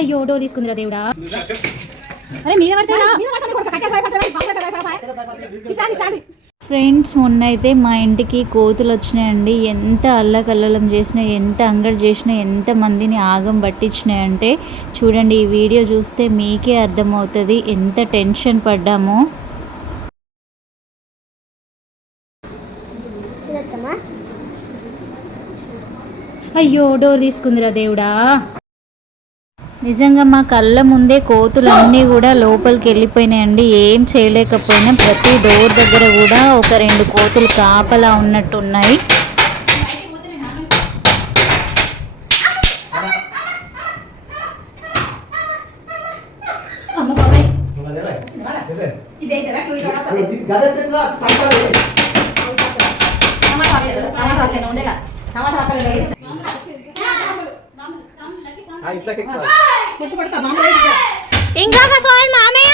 అయ్యో డోర్ తీసుకుందిరా దేవుడా. అరే మీద పడతాడా ఫ్రెండ్స్ మొన్న అయితే మా ఇంటికి కోతులు వచ్చినాయండి. ఎంత అల్లకల్లోలం చేసినా ఎంత అంగడి చేసినా ఎంత మందిని ఆగం పట్టించినాయంటే చూడండి ఈ వీడియో చూస్తే మీకే అర్థమవుతుంది ఎంత టెన్షన్ పడ్డామో. అయ్యో డోర్ తీసుకుందిరా దేవుడా. నిజంగా మా కళ్ళ ముందే కోతులు అన్నీ కూడా లోపలికి వెళ్ళిపోయినాయండి. ఏం చేయలేకపోయినా ప్రతి డోర్ దగ్గర కూడా ఒక రెండు కోతులు కాపలా ఉన్నట్టు ఉన్నాయి ఇంకొక ఫోన్ మామయ్య.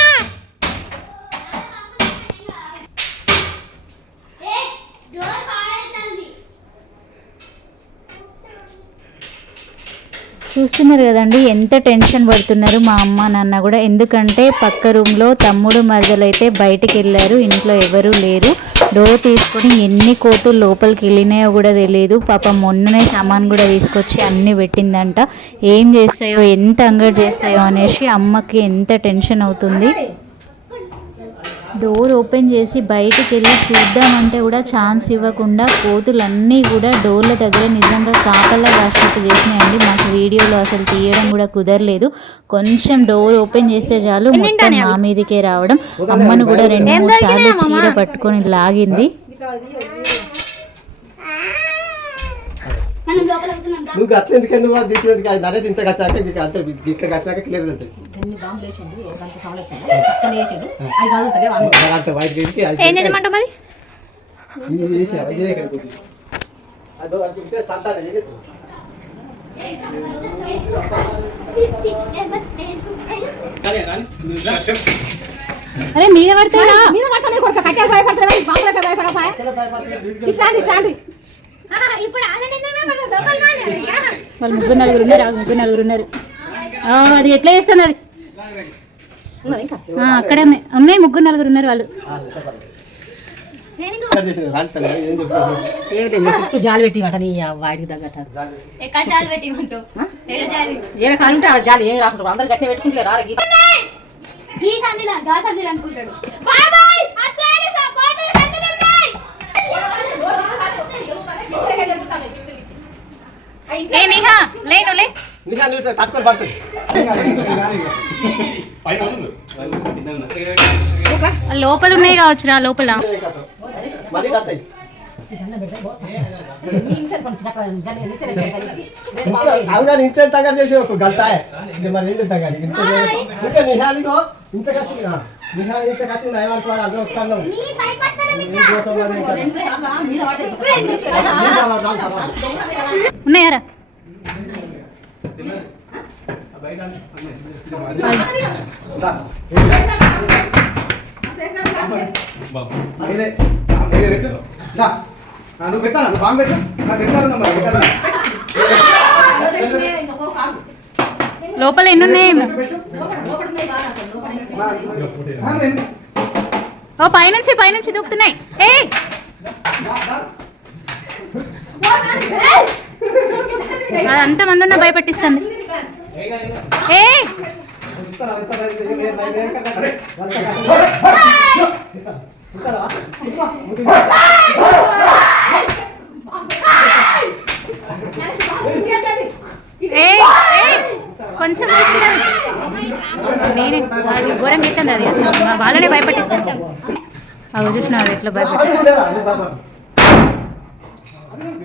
చూస్తున్నారు కదండి ఎంత టెన్షన్ పడుతున్నారు మా అమ్మ నాన్న కూడా. ఎందుకంటే పక్క రూమ్లో తమ్ముడు మరదలైతే బయటికి వెళ్ళారు ఇంట్లో ఎవరూ లేరు. డోర్ తీసుకొని ఎన్ని కోతులు లోపలికి వెళ్ళినాయో కూడా తెలియదు పాప మొన్ననే సామాన్ కూడా తీసుకొచ్చి అన్ని పెట్టిందంట. ఏం చేస్తాయో ఎంత అంగడి చేస్తాయో అనేసి అమ్మకి ఎంత టెన్షన్ అవుతుంది. డోర్ ఓపెన్ చేసి బయటికి వెళ్ళి చూద్దామంటే కూడా ఛాన్స్ ఇవ్వకుండా కోతులన్నీ కూడా డోర్ల దగ్గర నిజంగా కాపలా కాసినట్టు చేసిన వీడియోలో అసలు తీయడం కూడా కుదరలేదు. కొంచెం డోర్ ఓపెన్ చేస్తే చాలు మొత్తం మా మీదకే రావడం. అమ్మను కూడా రెండు మూడు సార్లు చీర పట్టుకొని లాగింది. నువ్వు అట్లా ఎందుకని నువ్వు అది తీసినది కాదు. నరేష్ ఇంత వచ్చాక నీకు అంత ఇక్కడ వచ్చాక క్లియర్ అవుతుంది అంటే వైట్ అరే మీద పడతాడా మీద పడతానే కొడుక కట్టే భయపడతావా? బాంబులకే భయపడలేదు. ఇట్లాంటి ఇట్లాంటి. వాళ్ళు ముగ్గురు నలుగురు ఉన్నారు ముగ్గురు నలుగురు ఉన్నారు. అది ఎట్లా ఆ, అక్కడే ఉన్నాయి. అమ్మాయి ముగ్గురు నలుగురు ఉన్నారు వాళ్ళు. చుట్టూ జాలి పెట్టి. మాట నీ వాడికి కాలు ఉంటే ఆడ జాలి ఏం రాకుండా అందరు ఏ నిహా లే. నిహా, నువ్వు తట్టుకొని పడుతుంది. ఆ లోపల ఉన్నాయి కావచ్చురా లోపల. మళ్ళీ కడతాయి. అవునా ఇంత తగ్గర చేసి ఒక గంట ఇది మరి ఏం చేద్దాం కానీ ఇంత ఇంకా నిహానికో ఇంత ఖర్చు నిహాని ఇంత ఖర్చు నయమనుకోవాలి అందరూ వస్తాను ఏం కోసం మరి ఇంకా? ఏం కావాలి? రాము సార్, రాము. ఉన్నాయారా దా. నువ్వు పెట్టాలా నువ్వు బాంబు పెట్టు నాకు పెట్టాలన్నా మరి లోపల ఎన్ని ఉన్నాయేమో ఓ పైనుంచి పైనుంచి దూకుతున్నాయి. ఏ! అంత మంది ఉన్న భయపెట్టిస్తుంది. ఏ! ఏ కొంచెం నేనే అది ఘోరం చెప్తుంది అది అసలు మా వాళ్ళనే భయపెట్టిస్తాను. అవి చూసిన ఎట్లా భయపెట్టి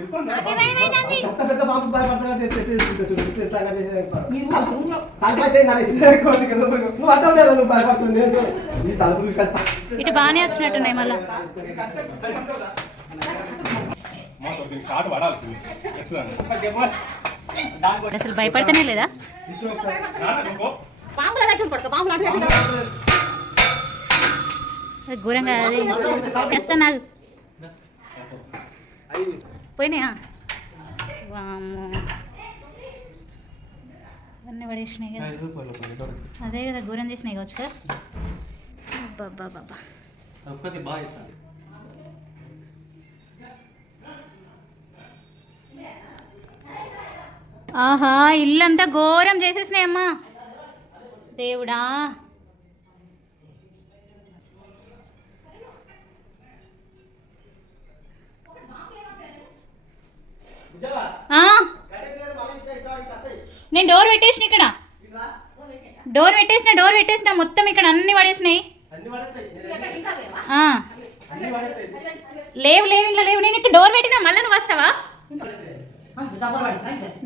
భయపడుతున్నావు. ఇటు బాగానే వచ్చినట్టున్నాయి మళ్ళీ అసలు భయపడతానే లేదా ఘోరంగా అది నాకు పోయినాయా? వామ్మో. పడేసినాయి కదా. అదే కదా ఘోరం చేసినాయి కావచ్చు కదా. బాబా బాబా ఆహా ఇల్లంతా ఘోరం చేసేసినాయమ్మా. దేవుడా. నేను డోర్ పెట్టేసిన ఇక్కడ. డోర్ పెట్టేసిన డోర్ పెట్టేసిన మొత్తం ఇక్కడ అన్ని పడేసినాయి. అన్ని పడతాయి ఆ, అన్ని పడతాయి లేవు లేవు ఇంట్లో లేవు. నేను ఇక్కడ డోర్ పెట్టినా మళ్ళీ నువ్వు వస్తావా?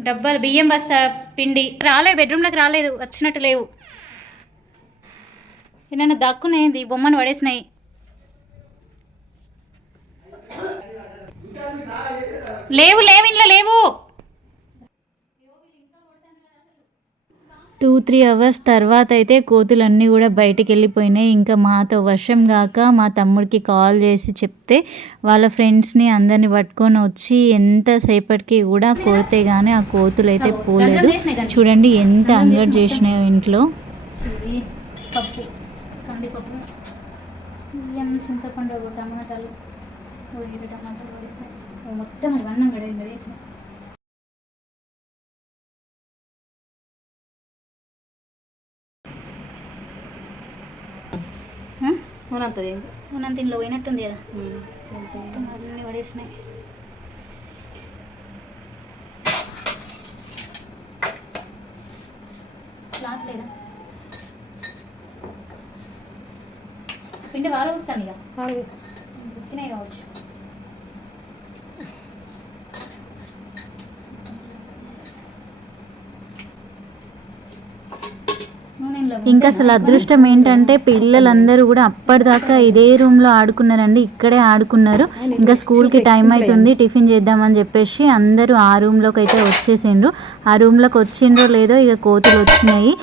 డబ్బులు బియ్యం బస్తా పిండి. రాలేదు బెడ్రూమ్లోకి రాలేదు వచ్చినట్టు లేవు. నన్ను దక్కునేది ఈ బొమ్మను పడేసినాయి. లేవు లేవు ఇంట్లో లేవు. టూ త్రీ అవర్స్ తర్వాత అయితే కోతులన్నీ కూడా బయటికి వెళ్ళిపోయినాయి ఇంకా మాతో వర్షం కాక మా తమ్ముడికి కాల్ చేసి చెప్తే వాళ్ళ ఫ్రెండ్స్ని అందరిని పట్టుకొని వచ్చి ఎంతసేపటికి కూడా కొడితే కానీ ఆ కోతులు అయితే పోలేదు. చూడండి ఎంత అంగడి చేసినాయో ఇంట్లో. చింతపండు టమాటాలు టమాటాలు మొత్తం ఇవన్నీ గడేది వేసినాయి అవునంతది మనం దీనిలో పోయినట్టుంది కదా. మొత్తం అన్నీ పడేసినాయి. క్లాత్ లేదా? పిండి వార వస్తాను ఇక. ఉతికినాయి కావచ్చు. ఇంకా అసలు అదృష్టం ఏంటంటే పిల్లలందరూ కూడా అప్పటిదాకా ఇదే రూమ్లో ఆడుకున్నారండి ఇక్కడే ఆడుకున్నారు. ఇంకా స్కూల్కి టైం అవుతుంది టిఫిన్ చేద్దామని చెప్పేసి అందరూ ఆ రూమ్లోకి అయితే వచ్చేసిండ్రు. ఆ రూమ్లోకి వచ్చిండ్రో లేదో ఇక కోతులు వచ్చినాయి.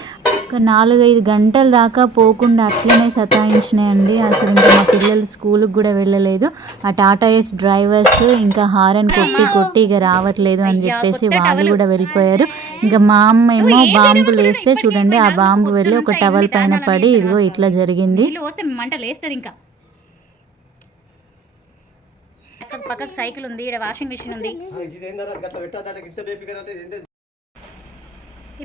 ఒక నాలుగైదు గంటల దాకా పోకుండా అట్లనే సతాయించినాయండి. అసలు ఇంకా మా పిల్లలు స్కూల్కి కూడా వెళ్ళలేదు. ఆ టాటా ఎస్ డ్రైవర్స్ ఇంకా హారన్ కొట్టి కొట్టి ఇక రావట్లేదు అని చెప్పేసి వాళ్ళు కూడా వెళ్ళిపోయారు. ఇంకా మా అమ్మ ఏమో బాంబులు వేస్తే చూడండి ఆ బాంబు వెళ్ళి ఒక టవల్ పైన పడి ఇదిగో ఇట్లా జరిగింది. ఇంకా. పక్కకు పక్కకు సైకిల్ ఉంది ఇక్కడ వాషింగ్ మిషన్ ఉంది ఇది ఏందన్నా గట్ల పెట్టాదంటే ఇంత బేబీ కదా ఇది ఈ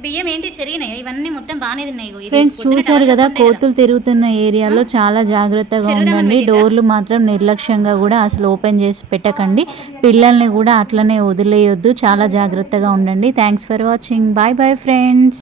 బియ్యం ఏంటి? చెరిగినాయి? ఇవన్నీ మొత్తం బాగానే తిన్నాయి ఫ్రెండ్స్ చూసారు కదా. కోతులు తిరుగుతున్న ఏరియాలో చాలా జాగ్రత్తగా ఉండండి. డోర్లు మాత్రం నిర్లక్ష్యంగా కూడా అసలు ఓపెన్ చేసి పెట్టకండి. పిల్లల్ని కూడా అట్లనే వదిలేయొద్దు. చాలా జాగ్రత్తగా ఉండండి. Thanks for watching bye bye friends